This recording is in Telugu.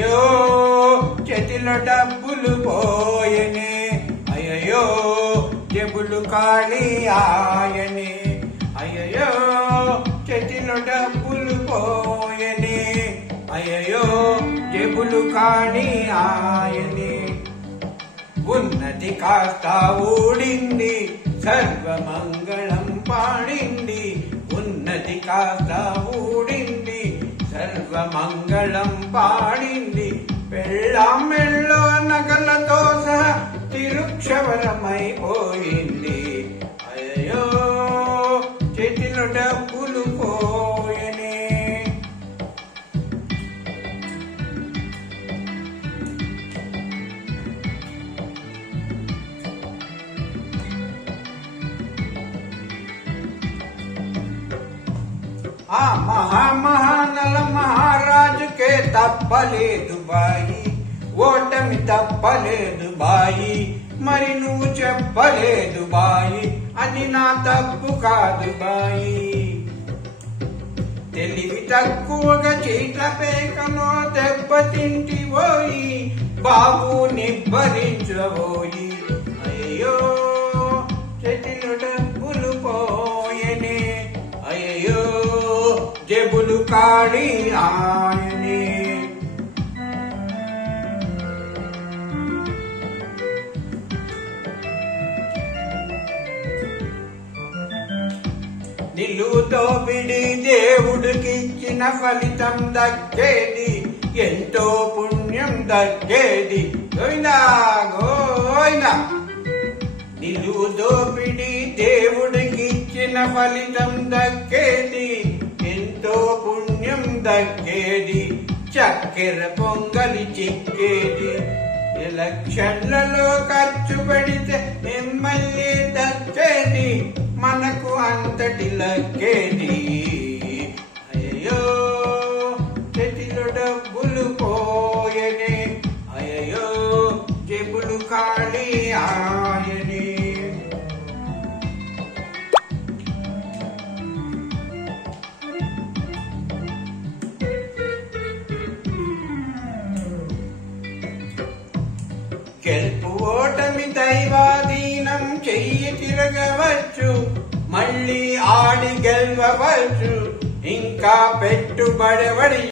అయ్యయ్యో చేతిలో డబ్బులు పోయనే, అయ్యయ్యో జేబులు ఖాళీ ఆయనే, అయ్యయ్యో చేతిలో డబ్బులు పోయనే, అయ్యయ్యో జేబులు ఖాళీ ఆయనే. ఉన్నది కాస్త ఊడింది, సర్వమంగళం పాడింది. ఉన్నది కాస్త ఊడింది, సర్వమంగళం పాడింది. పెళ్ళాం మెళ్ళో నగలతో సహా తిరుక్షవరమైపోయింది. అయ్యో చేతిలో డబ్బులు పోయనే. ఆ మహామహానల మహారాజుకే తప్పలేదు బాయి, ఓటమి తప్పలేదు బాయి. మరి నువ్వు చెప్పలేదు బాయి, అది నా తప్పు కాదు బాయి. తెలివి తక్కువగా చీట్ల పేకలో దెబ్బతింటి పోయి, బాబు నిబ్బరించబోయి. అయ్యో చేతిలో డబ్బులు పోయనే, అయ్యో జేబులు ఖాళీ ఆయనే. నిలువుతో బిడి దేవుడికిచ్చిన ఫలితం దక్కేది, ఎంతో పుణ్యం దక్కేది. గోవిందా గోవిందా. నిలువుతో బిడి దేవుడికిచ్చిన ఫలితం దక్కేది, ఎంతో పుణ్యం దక్కేది. చక్కెర పొంగలి చిక్కేది, ఎలక్షన్లలో ఖర్చు పెడితే ఎమ్మెల్యే దక్కేది, మనకు అంతటి లక్కేది. అయ్యో చేతిలో డబ్బులు పోయనే, అయ్యో జేబులు ఖాళీ ఆయనే. గెలుపు ఓటమి దైవాధీనం, చెయ్యి తిరగవచ్చు, మళ్ళీ ఆడి గెలవచ్చు. ఇంకా పెట్టుబడి